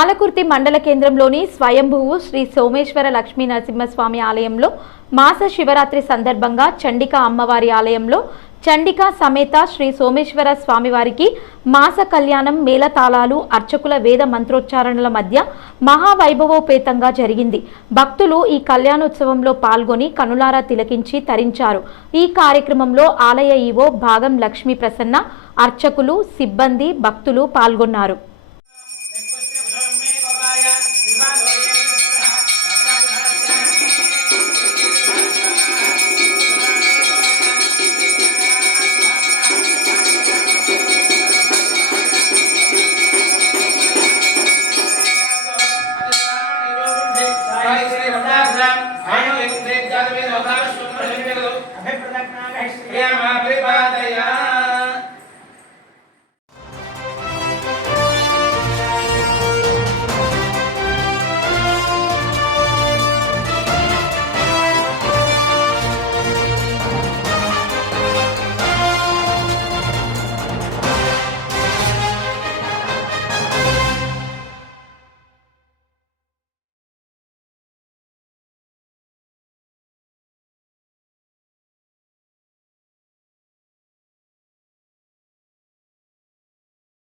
పాలకుర్తి మండల కేంద్రంలోని స్వయంభువు శ్రీ సోమేశ్వర లక్ష్మీ నరసింహస్వామి ఆలయంలో మాస శివరాత్రి సందర్భంగా చండికా అమ్మవారి ఆలయంలో చండికా సమేత శ్రీ సోమేశ్వర స్వామివారికి మాస కళ్యాణం మేళతాళాలు అర్చకుల వేద మంత్రోచ్చారణల మధ్య మహావైభవోపేతంగా జరిగింది. భక్తులు ఈ కళ్యాణోత్సవంలో పాల్గొని కనులారా తిలకించి తరించారు. ఈ కార్యక్రమంలో ఆలయ ఈవో భాగం లక్ష్మీ ప్రసన్న, అర్చకులు, సిబ్బంది, భక్తులు పాల్గొన్నారు.